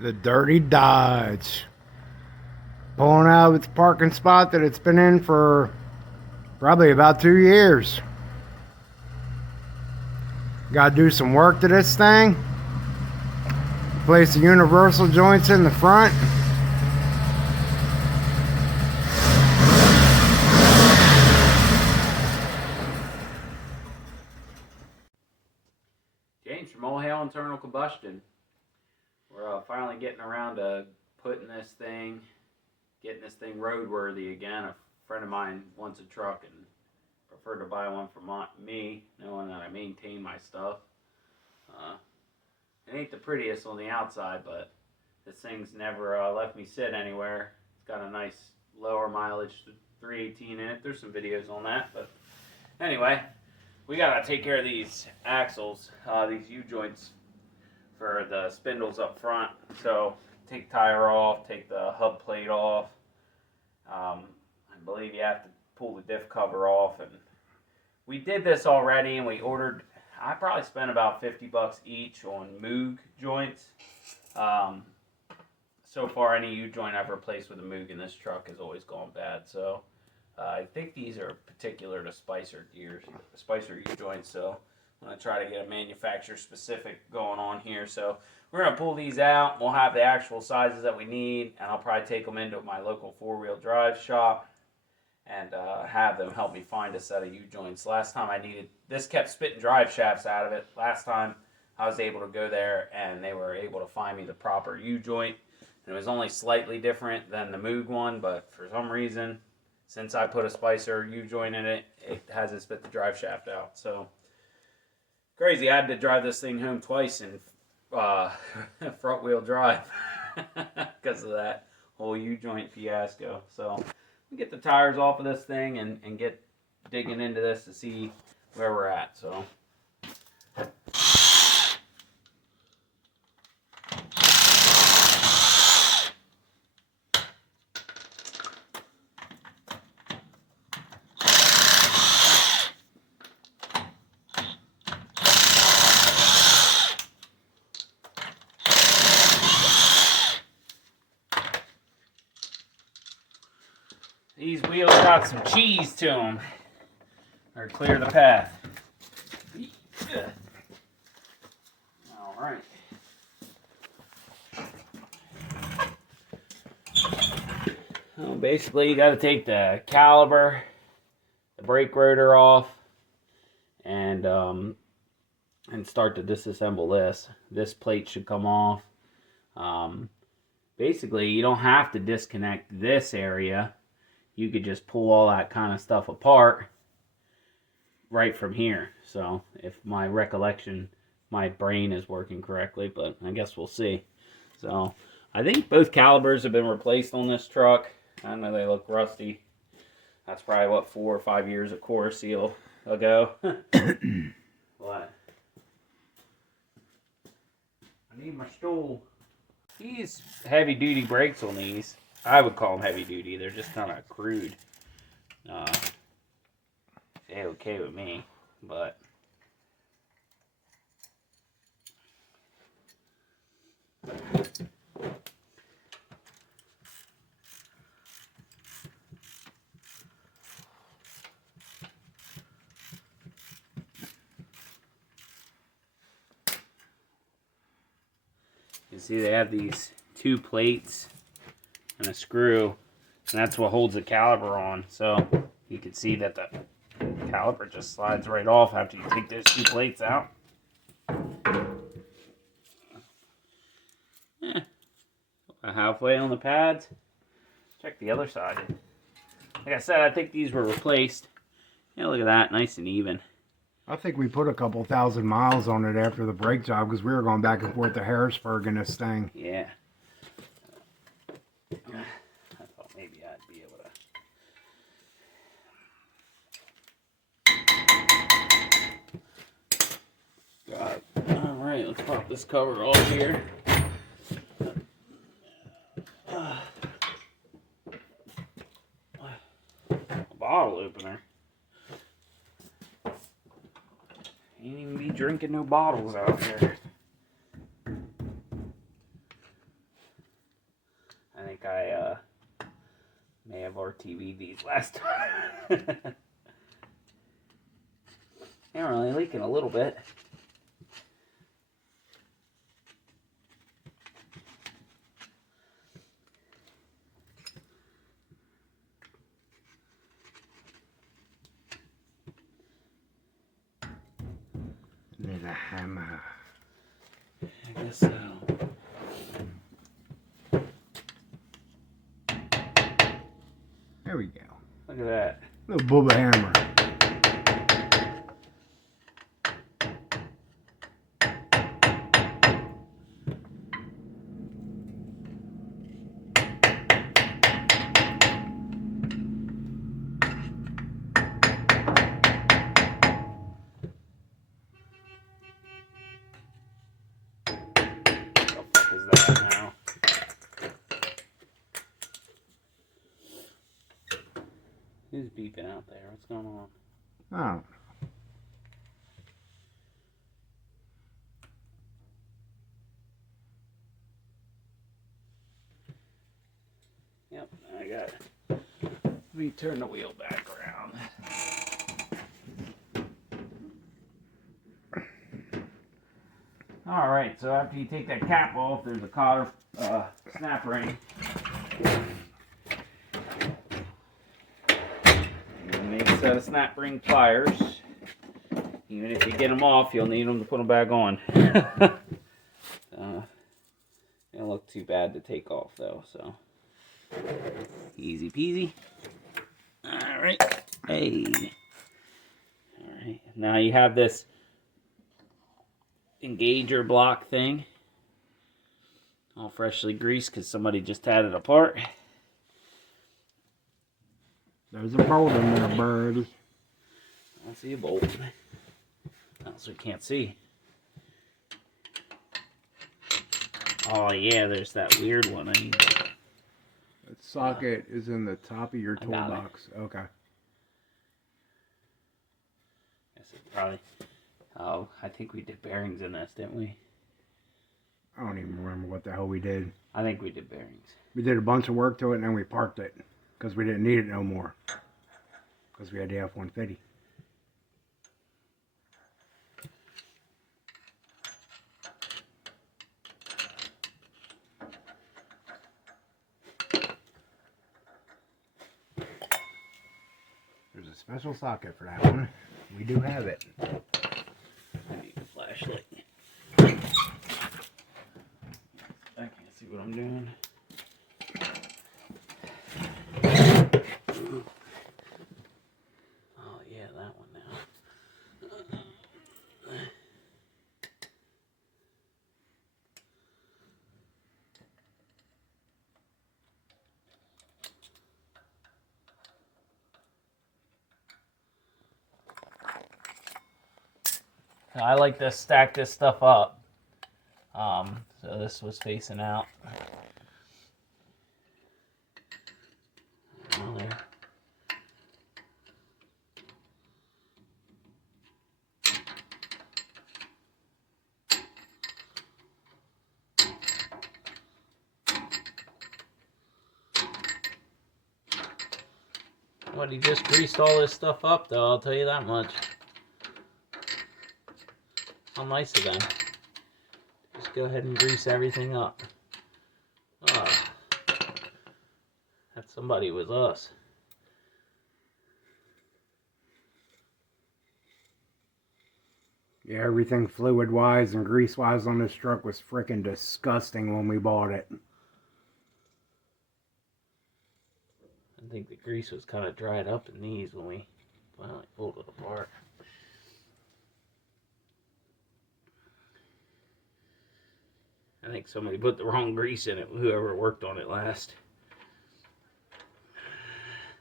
The dirty Dodge. Pulling out of its parking spot that it's been in for probably about 2 years. Gotta do some work to this thing. Place the universal joints in the front. James from All Hail Internal Combustion. We're finally getting around to getting this thing roadworthy again. A friend of mine wants a truck and preferred to buy one from me, knowing that I maintain my stuff. It ain't the prettiest on the outside, but this thing's never left me sit anywhere. It's got a nice lower mileage 318 in it. There's some videos on that, but anyway, we gotta take care of these axles, these U-joints for the spindles up front. So take tire off, take the hub plate off. I believe you have to pull the diff cover off, and we did this already, and we ordered. I probably spent about $50 each on Moog joints. So far, any U-joint I've replaced with a Moog in this truck has always gone bad. So I think these are particular to Spicer U-joints. So I'm going to try to get a manufacturer specific going on here. So we're going to pull these out. We'll have the actual sizes that we need, and I'll probably take them into my local four-wheel drive shop and have them help me find a set of U-joints. Last time I needed, this kept spitting drive shafts out of it. Last time I was able to go there and they were able to find me the proper U-joint. And it was only slightly different than the Moog one, but for some reason, since I put a Spicer U-joint in it, it hasn't spit the drive shaft out. So crazy, I had to drive this thing home twice in front wheel drive because of that whole U-joint fiasco. So we get the tires off of this thing and get digging into this to see where we're at. So these wheels got some cheese to them, or clear the path. All right. Well, basically, you got to take the caliper, the brake rotor off, and start to disassemble this. This plate should come off. Basically, you don't have to disconnect this area. You could just pull all that kind of stuff apart right from here. So if my recollection, my brain is working correctly, but I guess we'll see. So I think both calibers have been replaced on this truck. I know they look rusty. That's probably what, 4 or 5 years of core seal ago. What? I need my stool. These heavy duty brakes on these, I would call them heavy duty. They're just kind of crude. They're okay with me, but you see they have these 2 plates and a screw, and that's what holds the caliper on. So you can see that the caliper just slides right off after you take those 2 plates out. Halfway on the pads. Check the other side. Like I said, I think these were replaced. Yeah, look at that, nice and even. I think we put a couple thousand miles on it after the brake job because we were going back and forth to Harrisburg in this thing. Yeah. I thought maybe I'd be able to. God. Alright, let's pop this cover off here. Bottle opener. Ain't even be drinking no bottles out here. I may have RTV'd these last time. They're only leaking a little bit. Need a hammer. I guess so. There we go. Look at that. Little bubba hammer. What the fuck is that now? Who's beeping out there? What's going on? Oh. Yep, I got it. Let me turn the wheel back around. Alright, so after you take that cap off, there's a cotter snap ring. And make a set of snap ring pliers. Even if you get them off, you'll need them to put them back on. They don't look too bad to take off though, so easy peasy. Alright. Hey. Alright. Now you have this engager block thing. All freshly greased because somebody just had it apart. There's a bolt in there, birdie. I don't see a bolt. Also can't see. Oh yeah, there's that weird one. I need. That socket is in the top of your I got toolbox. Okay. Guess it probably. Oh, I think we did bearings in this, didn't we? I don't even remember what the hell we did. I think we did bearings. We did a bunch of work to it and then we parked it because we didn't need it no more. Because we had the F-150. There's a special socket for that one. We do have it. I need a flashlight. I can't see what I'm doing. Oh yeah, that one now. I like to stack this stuff up. So this was facing out. Oh, there. Well, he just greased all this stuff up, though, I'll tell you that much. How nice of them. Just go ahead and grease everything up. Oh, that somebody was us. Yeah, everything fluid-wise and grease-wise on this truck was freaking disgusting when we bought it. I think the grease was kind of dried up in these when we finally pulled it apart. I think somebody put the wrong grease in it, whoever worked on it last.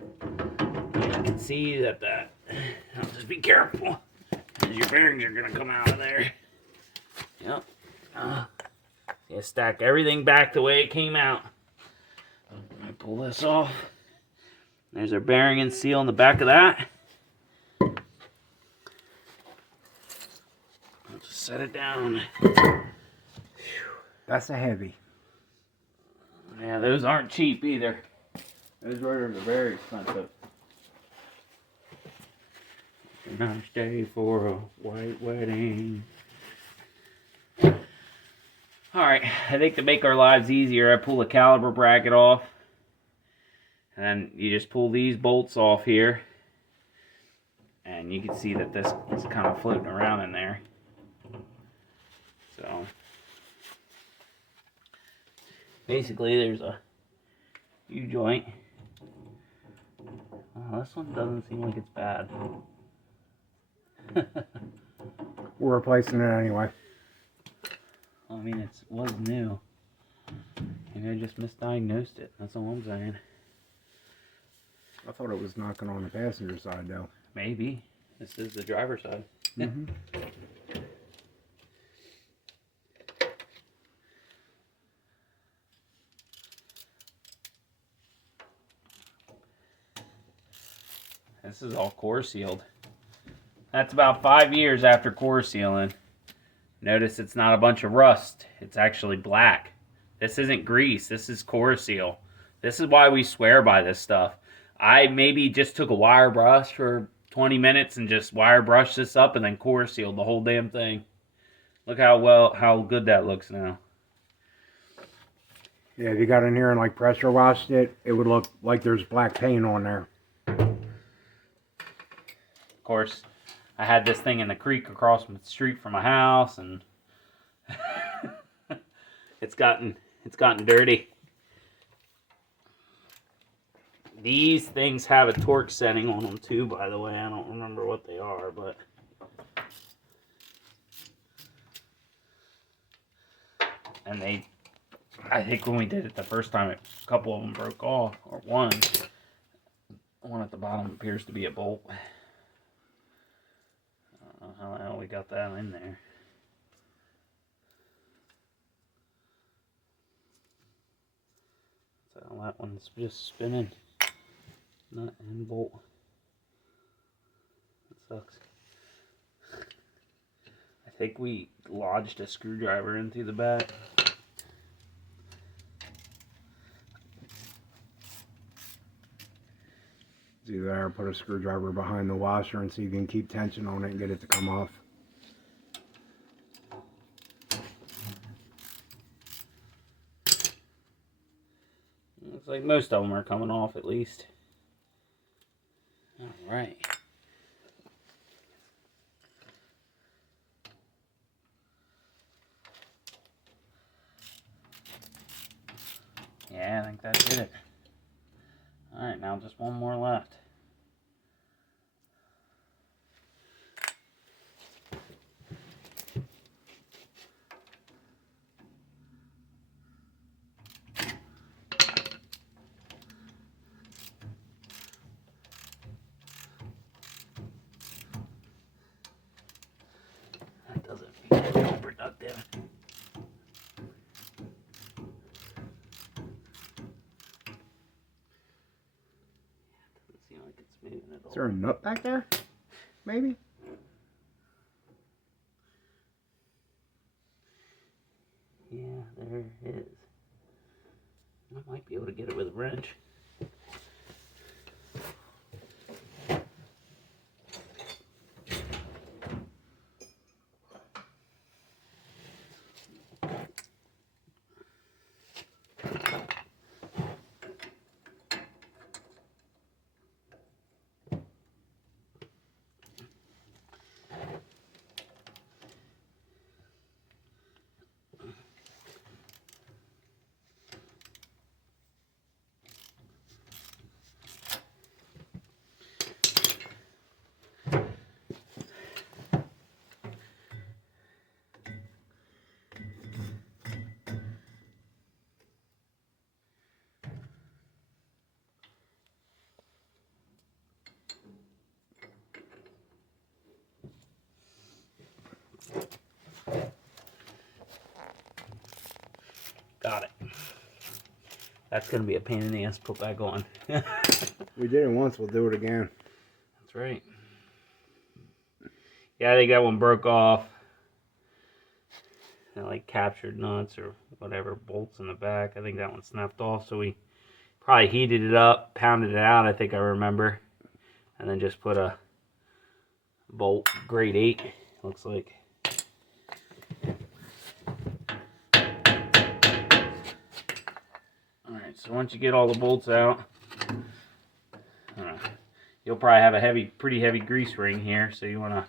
And you can see that I'll just be careful, as your bearings are going to come out of there. Yep. You stack everything back the way it came out. Let me pull this off. There's our bearing and seal in the back of that. I'll just set it down. That's a heavy. Yeah, those aren't cheap either. Those rotors are very expensive. A nice day for a white wedding. Alright, I think to make our lives easier, I pull the caliper bracket off. And then you just pull these bolts off here. And you can see that this is kind of floating around in there. So, basically there's a U-joint. Oh, this one doesn't seem like it's bad. We're replacing it anyway. I mean, it was new. Maybe I just misdiagnosed it. That's all I'm saying. I thought it was knocking on the passenger side, though. Maybe. This is the driver's side. Mm-hmm. This is all core sealed. That's about 5 years after core sealing. Notice it's not a bunch of rust. It's actually black. This isn't grease. This is core seal. This is why we swear by this stuff. I maybe just took a wire brush for 20 minutes and just wire brushed this up and then core sealed the whole damn thing. Look how good that looks now. Yeah, if you got in here and like pressure washed it, it would look like there's black paint on there. Of course, I had this thing in the creek across the street from my house, and it's gotten dirty. These things have a torque setting on them too, by the way. I don't remember what they are, but and I think when we did it the first time, a couple of them broke off, or one at the bottom appears to be a bolt. I don't know how the hell we got that in there. So that one's just spinning. Nut and bolt. That sucks. I think we lodged a screwdriver in through the back. Do that or put a screwdriver behind the washer and see if you can keep tension on it and get it to come off. Looks like most of them are coming off at least. Alright. Yeah, I think that did it. Alright, now just one more left. That doesn't feel very productive. Is there a nut back there? Maybe? Yeah, there it is. I might be able to get it with a wrench. Got it. That's going to be a pain in the ass to put back on. We did it once, we'll do it again. That's right. Yeah, I think that one broke off. like captured nuts or whatever, bolts in the back. I think that one snapped off, so we probably heated it up, pounded it out, I think I remember, and then just put a bolt, grade 8, looks like. Alright, so once you get all the bolts out, you'll probably have a pretty heavy grease ring here, so you want to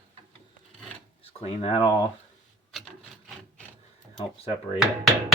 just clean that off, help separate it.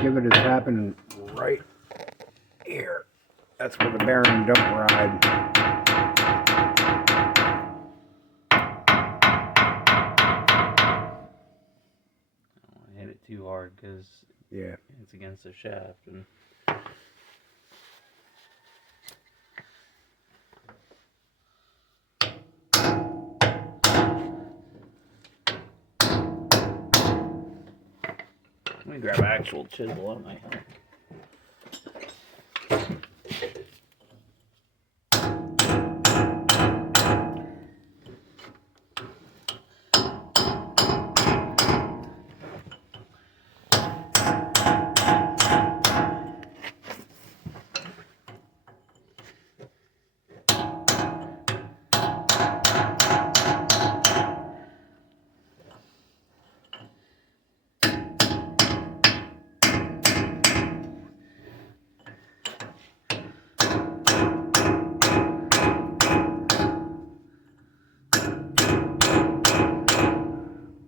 Give it a tapping right here. That's where the bearing don't ride. I don't want to hit it too hard because it's against the shaft. And let me grab an actual chisel on my hand.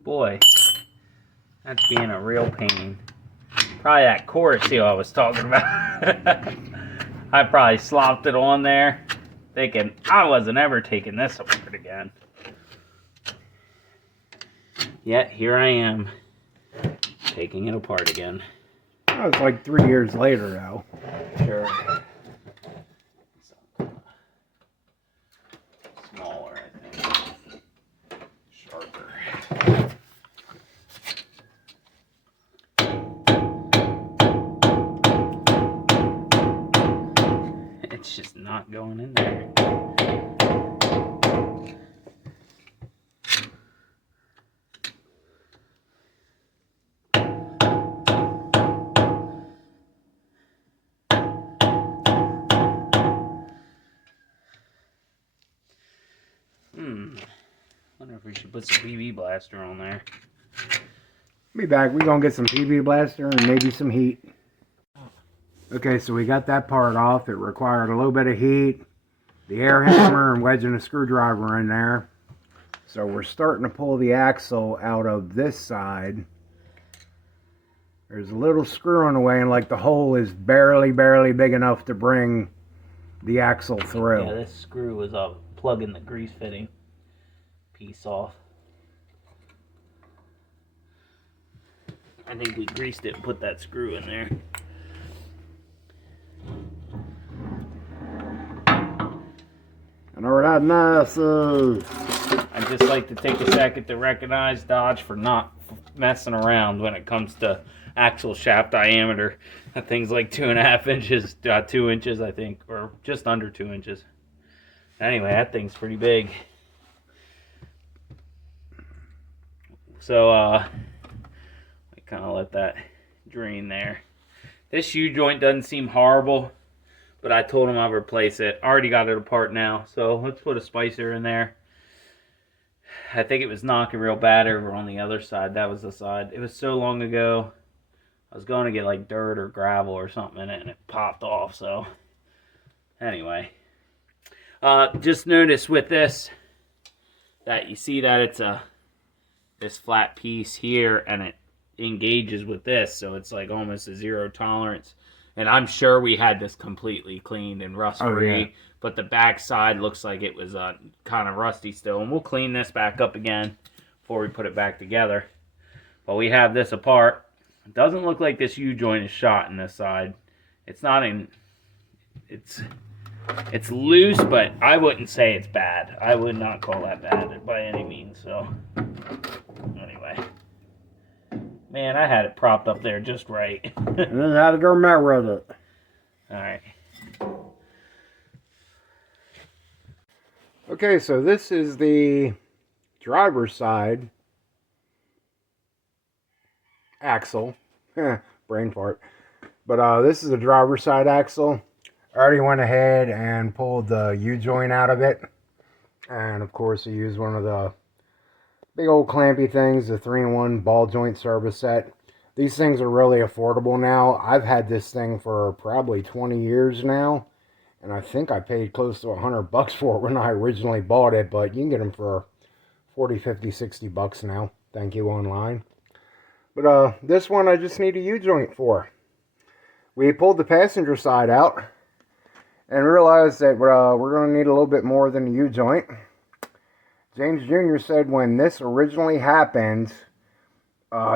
Boy, that's being a real pain. Probably that core seal I was talking about. I probably slopped it on there, thinking I wasn't ever taking this apart again. Yet here I am, taking it apart again. That was like 3 years later, though. Sure. Smaller, I think. Sharper. It's just not going in there. Wonder if we should put some PV blaster on there. Be back. We're gonna get some PV blaster and maybe some heat. Okay, so we got that part off. It required a little bit of heat, the air hammer, and wedging a screwdriver in there. So we're starting to pull the axle out of this side. There's a little screw on the way, and like the hole is barely big enough to bring the axle through. Yeah, this screw was plugging the grease fitting piece off. I think we greased it and put that screw in there. I know where that nice is. I'd just like to take a second to recognize Dodge for not messing around when it comes to actual shaft diameter. That thing's like 2.5 inches, 2 inches, I think, or just under 2 inches. Anyway, that thing's pretty big. So, I kind of let that drain there. This U-joint doesn't seem horrible, but I told him I'd replace it. I already got it apart now, so let's put a spicer in there. I think it was knocking real bad over on the other side. That was the side. It was so long ago. I was going to get like dirt or gravel or something in it, and it popped off. So, anyway. Just notice with this that you see that it's this flat piece here, and it engages with this, so it's like almost a zero tolerance. And I'm sure we had this completely cleaned and rust free, but the back side looks like it was kind of rusty still. And we'll clean this back up again before we put it back together. But we have this apart. It doesn't look like this U-joint is shot in this side. It's not in... It's loose, but I wouldn't say it's bad. I would not call that bad by any means. So, anyway. Man, I had it propped up there just right. And then how to go mess with it. Alright. Okay, so this is the driver's side axle. Brain fart. But this is the driver's side axle. I already went ahead and pulled the U-joint out of it. And of course I used one of the big old clampy things, the 3-in-1 ball joint service set. These things are really affordable now. I've had this thing for probably 20 years now. And I think I paid close to $100 for it when I originally bought it. But you can get them for 40, 50, 60 bucks now. Thank you, online. But this one I just need a U-joint for. We pulled the passenger side out and realized that we're going to need a little bit more than a U-joint. James Jr. said when this originally happened,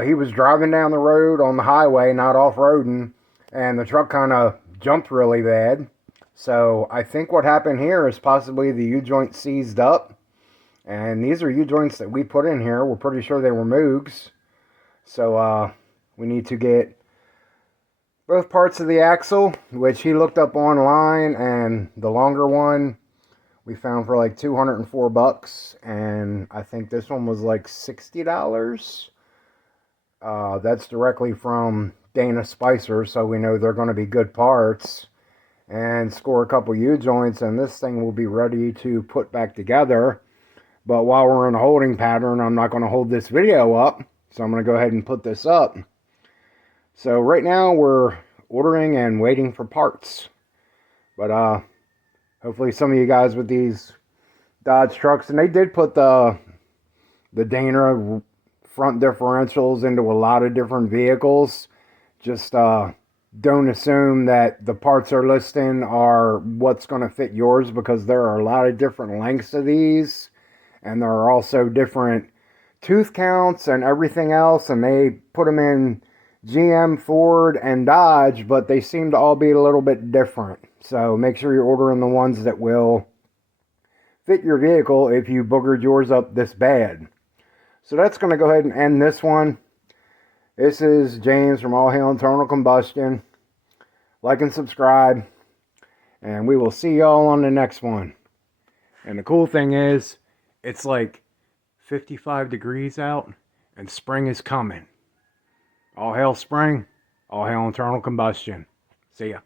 he was driving down the road on the highway, not off-roading, and the truck kind of jumped really bad. So I think what happened here is possibly the U-joint seized up. And these are U-joints that we put in here. We're pretty sure they were Moogs. So we need to get both parts of the axle, which he looked up online, and the longer one we found for like 204 bucks, and I think this one was like $60. That's directly from Dana Spicer, so we know they're going to be good parts. And score a couple U-joints, and this thing will be ready to put back together. But while we're in a holding pattern, I'm not going to hold this video up, so I'm going to go ahead and put this up. So right now we're ordering and waiting for parts. But hopefully some of you guys with these Dodge trucks, and they did put the Dana front differentials into a lot of different vehicles. Just don't assume that the parts they're listing are what's going to fit yours, because there are a lot of different lengths of these, and there are also different tooth counts and everything else, and they put them in GM, Ford, and Dodge, but they seem to all be a little bit different. So make sure you're ordering the ones that will fit your vehicle if you boogered yours up this bad. So that's going to go ahead and end this one. This is James from All Hail Internal Combustion. Like and subscribe, and we will see y'all on the next one. And the cool thing is, it's like 55 degrees out, and spring is coming. All hail spring, all hail internal combustion. See ya.